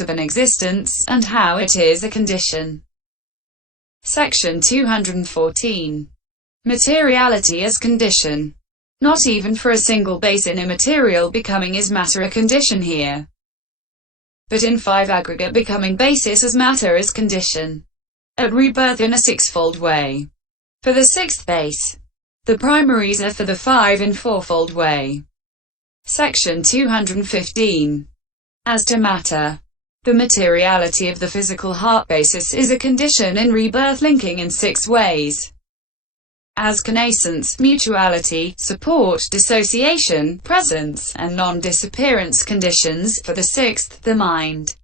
of an existence, and how it is a condition. Section 214. Materiality as condition. Not even for a single base in immaterial becoming is matter a condition here, but in five-aggregate becoming basis as matter is condition. At rebirth in a sixfold way. For the sixth base, the primaries are for the five in fourfold way. Section 215. As to matter, the materiality of the physical heart basis is a condition in rebirth linking in six ways. As conascence, mutuality, support, dissociation, presence, and non-disappearance conditions for the sixth, the mind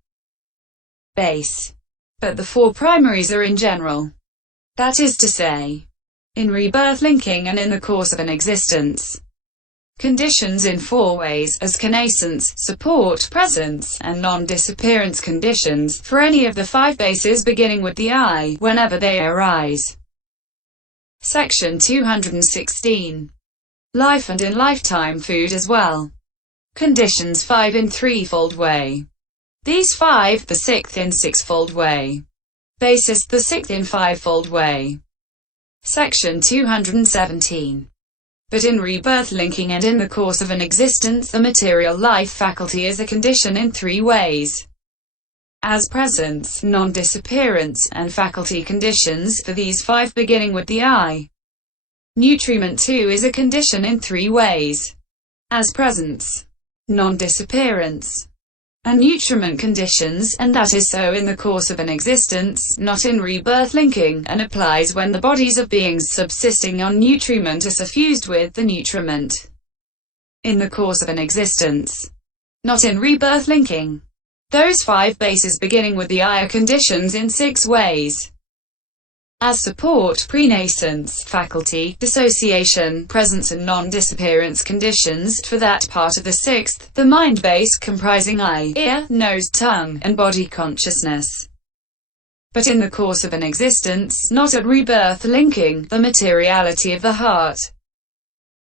base. But the four primaries are in general. That is to say, in rebirth linking and in the course of an existence. Conditions in four ways, as conascence, support, presence, and non-disappearance conditions, for any of the five bases beginning with the I, whenever they arise. Section 216. Life and in lifetime food as well. Conditions 5 in threefold way. These five, the sixth in sixfold way. Basis, the sixth in fivefold way. Section 217. But in rebirth linking and in the course of an existence, the material life faculty is a condition in three ways. As presence, non-disappearance, and faculty conditions, for these five beginning with the I. Nutriment too is a condition in three ways. As presence, non-disappearance, and nutriment conditions, and that is so in the course of an existence, not in rebirth linking, and applies when the bodies of beings subsisting on nutriment are suffused with the nutriment. In the course of an existence, not in rebirth linking. Those five bases beginning with the I are conditions in six ways. As support, prenascence, faculty, dissociation, presence and non-disappearance conditions, for that part of the sixth, the mind base comprising eye, ear, nose, tongue, and body consciousness. But in the course of an existence, not at rebirth linking, the materiality of the heart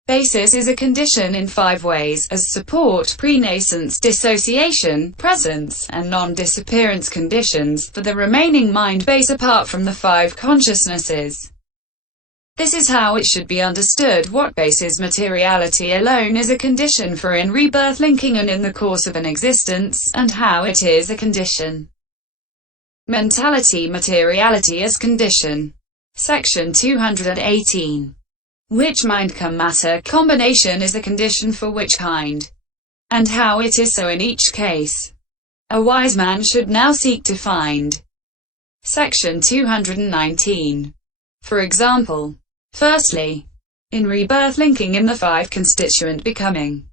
basis is a condition in five ways, as support, prenascence, dissociation, presence, and non-disappearance conditions, for the remaining mind base apart from the five consciousnesses. This is how it should be understood what basis materiality alone is a condition for in rebirth linking and in the course of an existence, and how it is a condition. Mentality, materiality as condition. Section 218. Which mind-come-matter combination is a condition for which kind, and how it is so in each case, a wise man should now seek to find. Section 219. For example, firstly, in rebirth linking in the five constituent becoming,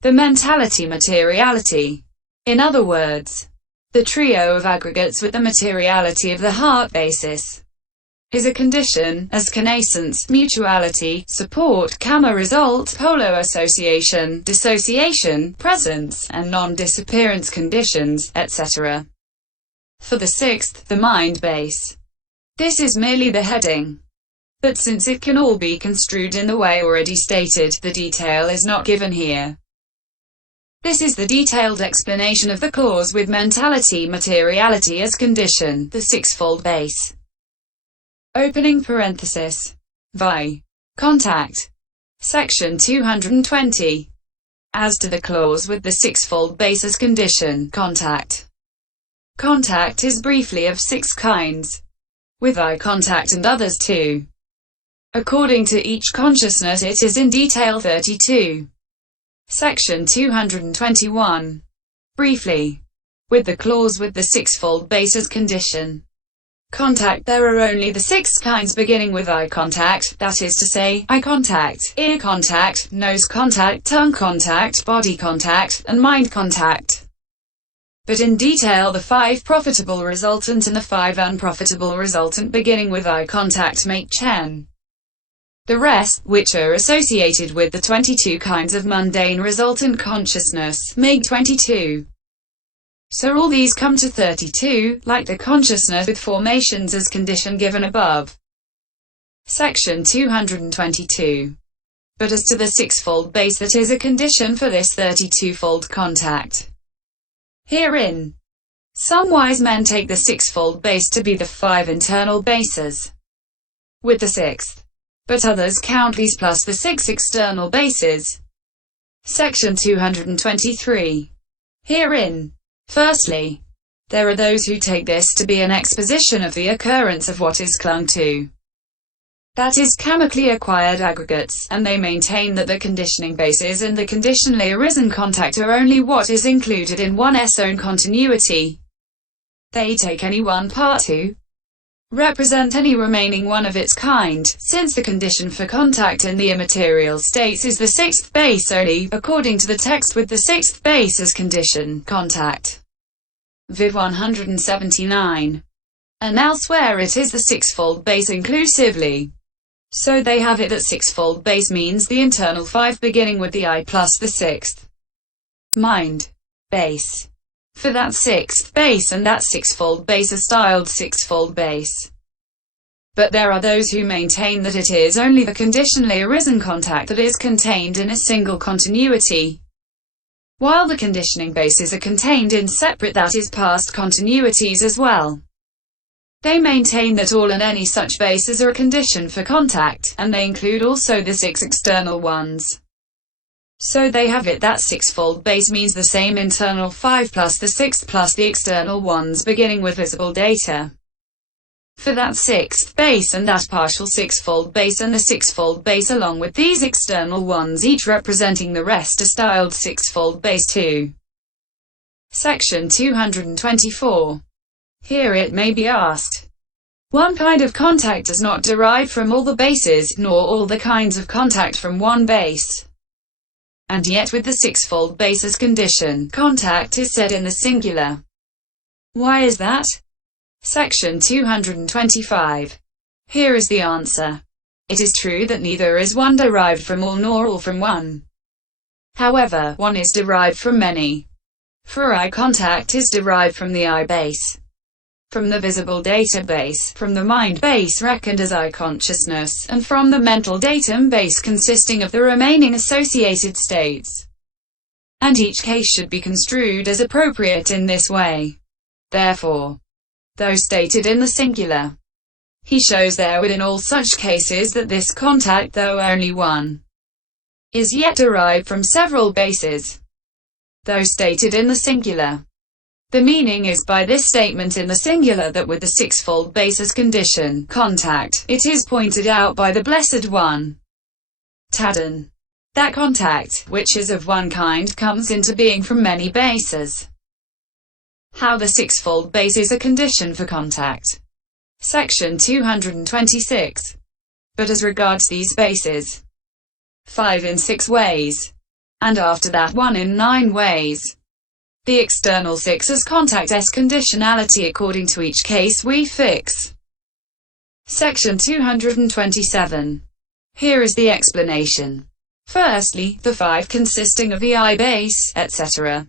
the mentality materiality, in other words, the trio of aggregates with the materiality of the heart basis, is a condition, as conascence, mutuality, support, karma result, polo association, dissociation, presence, and non-disappearance conditions, etc. For the sixth, the mind base. This is merely the heading. But since it can all be construed in the way already stated, the detail is not given here. This is the detailed explanation of the cause with mentality materiality as condition, the sixfold base. Opening parenthesis. Vi. Contact. Section 220. As to the clause with the sixfold base as condition, contact. Contact is briefly of six kinds, with eye contact and others too. According to each consciousness it is in detail 32. Section 221. Briefly. With the clause with the sixfold base as condition. Contact. There are only the six kinds beginning with eye contact, that is to say, eye contact, ear contact, nose contact, tongue contact, body contact, and mind contact. But in detail the five profitable resultant and the five unprofitable resultant beginning with eye contact make 10. The rest, which are associated with the 22 kinds of mundane resultant consciousness, make 22. So all these come to 32, like the consciousness with formations as condition given above. Section 222. But as to the sixfold base that is a condition for this 32-fold contact. Herein, Some wise men take the sixfold base to be the 5 internal bases, with the 6th, but others count these plus the 6 external bases. Section 223. Herein, firstly, there are those who take this to be an exposition of the occurrence of what is clung to, that is, karmically acquired aggregates, and they maintain that the conditioning bases and the conditionally arisen contact are only what is included in one's own continuity. They take any one part to represent any remaining one of its kind, since the condition for contact in the immaterial states is the 6th base only, according to the text, with the 6th base as condition, contact. Viv 179. And elsewhere it is the sixfold base inclusively. So they have it that sixfold base means the internal 5 beginning with the I plus the 6th mind base. For that 6th base and that sixfold base are styled sixfold base. But there are those who maintain that it is only the conditionally arisen contact that is contained in a single continuity, while the conditioning bases are contained in separate, that is, past continuities as well. They maintain that all and any such bases are a condition for contact, and they include also the 6 external ones. So they have it that sixfold base means the same internal 5 plus the 6th plus the external ones beginning with visible data. For that 6th base and that partial sixfold base and the sixfold base along with these external ones each representing the rest are styled sixfold base too. Section 224. Here it may be asked, one kind of contact does not derive from all the bases, nor all the kinds of contact from one base. And yet with the sixfold base as condition, contact is said in the singular. Why is that? Section 225. Here is the answer. It is true that neither is one derived from all nor all from one. However, one is derived from many. For eye contact is derived from the eye base, from the visible data base, from the mind base reckoned as eye consciousness, and from the mental datum base consisting of the remaining associated states. And each case should be construed as appropriate in this way. Therefore, though stated in the singular, he shows there within all such cases that this contact, though only one, is yet derived from several bases. Though stated in the singular, the meaning is by this statement in the singular that with the sixfold base as condition, contact, it is pointed out by the Blessed One, Tadden, that contact, which is of one kind, comes into being from many bases. How the sixfold base is a condition for contact. Section 226. But as regards these bases, 5 in 6 ways, and after that 1 in 9 ways, the external 6 as contact s conditionality according to each case we fix. Section 227. Here is the explanation. Firstly, the 5 consisting of the I base, etc.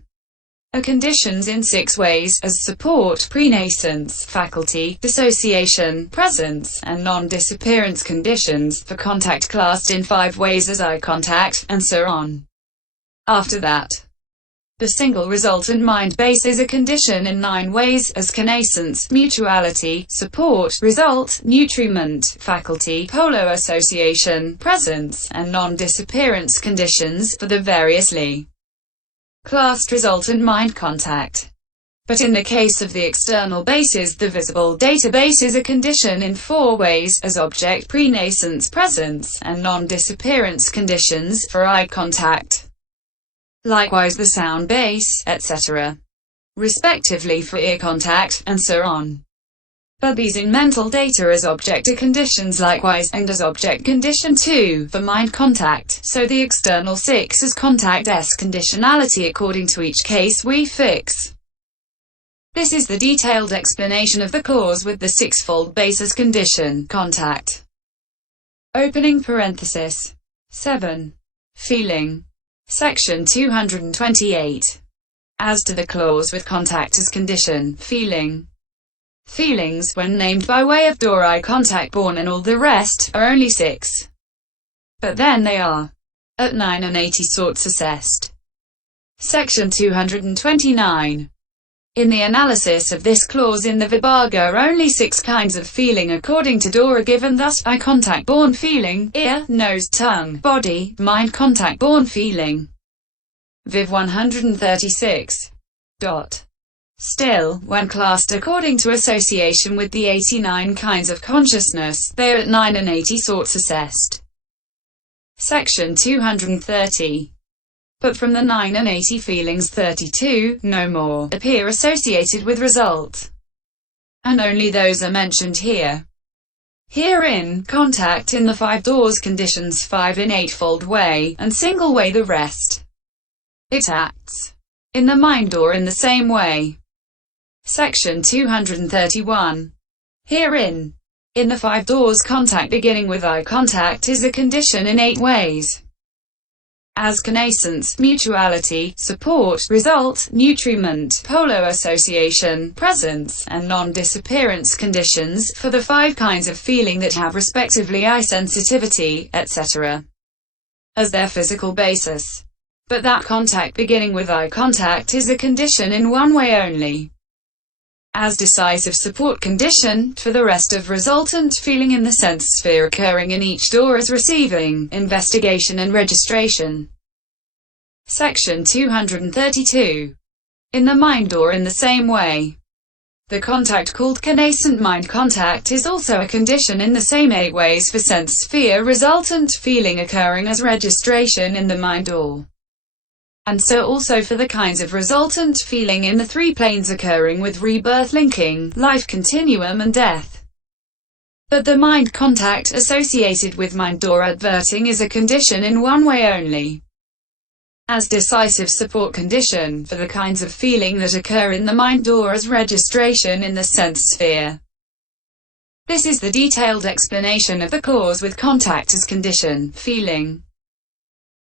are conditions in 6 ways, as support, prenascence, faculty, dissociation, presence, and non-disappearance conditions, for contact classed in 5 ways as eye contact, and so on. After that, the single resultant mind base is a condition in 9 ways, as conascence, mutuality, support, result, nutriment, faculty, polo association, presence, and non-disappearance conditions, for the variously classed resultant mind contact. But in the case of the external bases, the visible database is a condition in 4 ways, as object, prenascence, presence, and non-disappearance conditions, for eye contact. Likewise the sound base, etc., respectively for ear contact, and so on. But these in mental data as object are conditions likewise, and as object condition 2, for mind contact, so the external 6 as contact s conditionality according to each case we fix. This is the detailed explanation of the cause with the sixfold base as condition, contact. Opening parenthesis. 7. Feeling. Section 228. As to the clause with contact as condition, feeling. Feelings, when named by way of door eye contact born and all the rest, are only 6. But then they are, at 9 and 80 sorts assessed. Section 229. In the analysis of this clause in the Vibhaga, only 6 kinds of feeling according to Dora are given, thus: eye contact born feeling, ear, nose, tongue, body, mind contact born feeling. Viv 136. Still, when classed according to association with the 89 kinds of consciousness, they are at 9 and 80 sorts assessed. Section 230. But from the 9 and 80 feelings, 32, no more, appear associated with result. And only those are mentioned here. Herein, contact in the 5 doors conditions 5 in eightfold way, and single way the rest. It acts in the mind door in the same way. Section 231. Herein, in the 5 doors, contact beginning with eye contact is a condition in 8 ways. As conascence, mutuality, support, result, nutriment, polo association, presence, and non-disappearance conditions, for the 5 kinds of feeling that have respectively eye sensitivity, etc. as their physical basis. But that contact beginning with eye contact is a condition in one way only. As decisive support condition, for the rest of resultant feeling in the sense sphere occurring in each door as receiving, investigation and registration. Section 232. In the mind door in the same way. The contact called conascent mind contact is also a condition in the same 8 ways for sense sphere resultant feeling occurring as registration in the mind door. And so also for the kinds of resultant feeling in the 3 planes occurring with rebirth-linking, life continuum and death. But the mind contact associated with mind door adverting is a condition in one way only. As decisive support condition, for the kinds of feeling that occur in the mind door as registration in the sense sphere. This is the detailed explanation of the cause with contact as condition, feeling.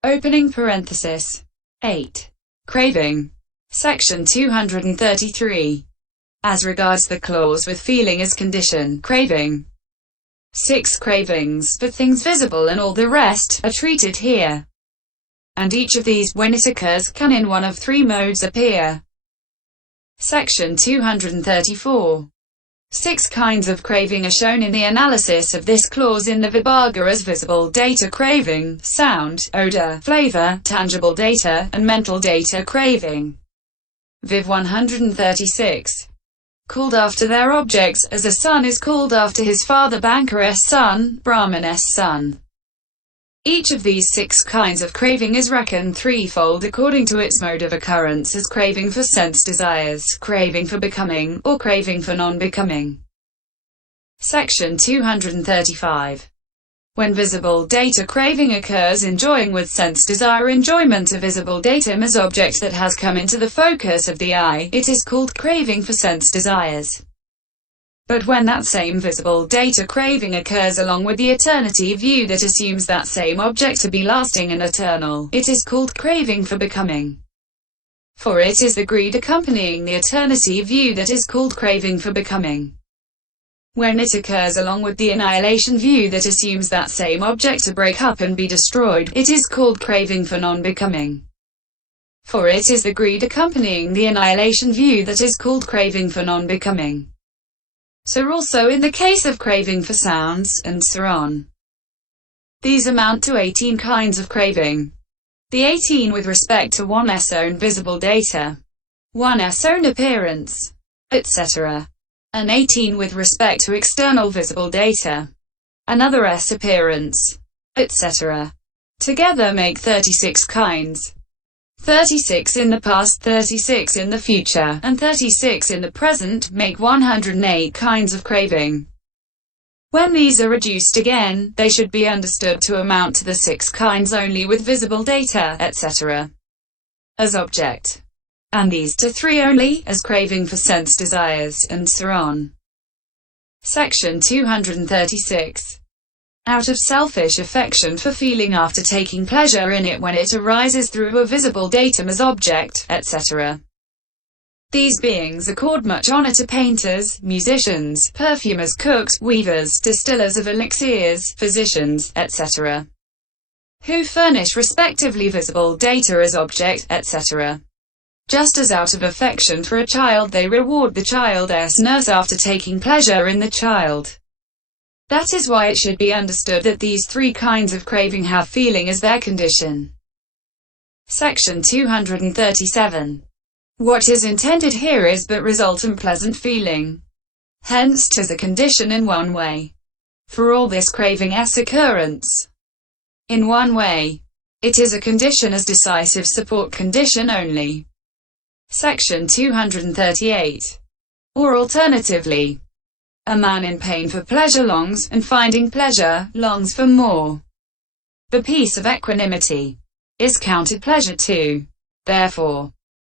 Opening parenthesis. 8. Craving. Section 233. As regards the clause with feeling as condition, craving. 6 cravings, for things visible and all the rest, are treated here. And each of these, when it occurs, can in one of 3 modes appear. Section 234. 6 kinds of craving are shown in the analysis of this clause in the Vibhaga as visible data craving, sound, odor, flavor, tangible data, and mental data craving. Viv 136. Called after their objects, as a son is called after his father, Bankar's son, Brahman's son. Each of these 6 kinds of craving is reckoned threefold according to its mode of occurrence as craving for sense desires, craving for becoming, or craving for non-becoming. Section 235. When visible data craving occurs, enjoying with sense desire enjoyment of visible datum as object that has come into the focus of the eye, it is called craving for sense desires. But when that same visible data craving occurs along with the eternity view that assumes that same object to be lasting and eternal, it is called craving for becoming. For it is the greed accompanying the eternity view that is called craving for becoming. When it occurs along with the annihilation view that assumes that same object to break up and be destroyed, it is called craving for non-becoming. For it is the greed accompanying the annihilation view that is called craving for non-becoming. So also in the case of craving for sounds, and so on. These amount to 18 kinds of craving. The 18 with respect to one's own visible data, one's own appearance, etc. And 18 with respect to external visible data, another's appearance, etc. Together make 36 kinds. 36 in the past, 36 in the future, and 36 in the present, make 108 kinds of craving. When these are reduced again, they should be understood to amount to the 6 kinds only with visible data, etc. as object, and these to 3 only, as craving for sense desires, and so on. Section 236. Out of selfish affection for feeling after taking pleasure in it when it arises through a visible datum as object, etc. These beings accord much honor to painters, musicians, perfumers, cooks, weavers, distillers of elixirs, physicians, etc. who furnish respectively visible data as object, etc. Just as out of affection for a child they reward the child's nurse after taking pleasure in the child. That is why it should be understood that these three kinds of craving have feeling as their condition. Section 237. What is intended here is but resultant pleasant feeling. Hence 'tis a condition in one way. For all this craving's occurrence. In one way, it is a condition as decisive support condition only. Section 238. Or alternatively, a man in pain for pleasure longs, and finding pleasure, longs for more. The peace of equanimity is counted pleasure too. Therefore,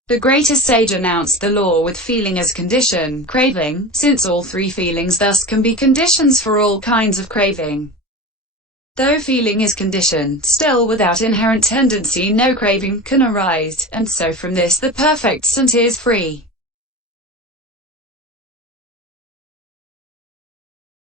the greatest sage announced the law with feeling as condition, craving, since all three feelings thus can be conditions for all kinds of craving. Though feeling is condition, still without inherent tendency no craving can arise, and so from this the perfect saint is free.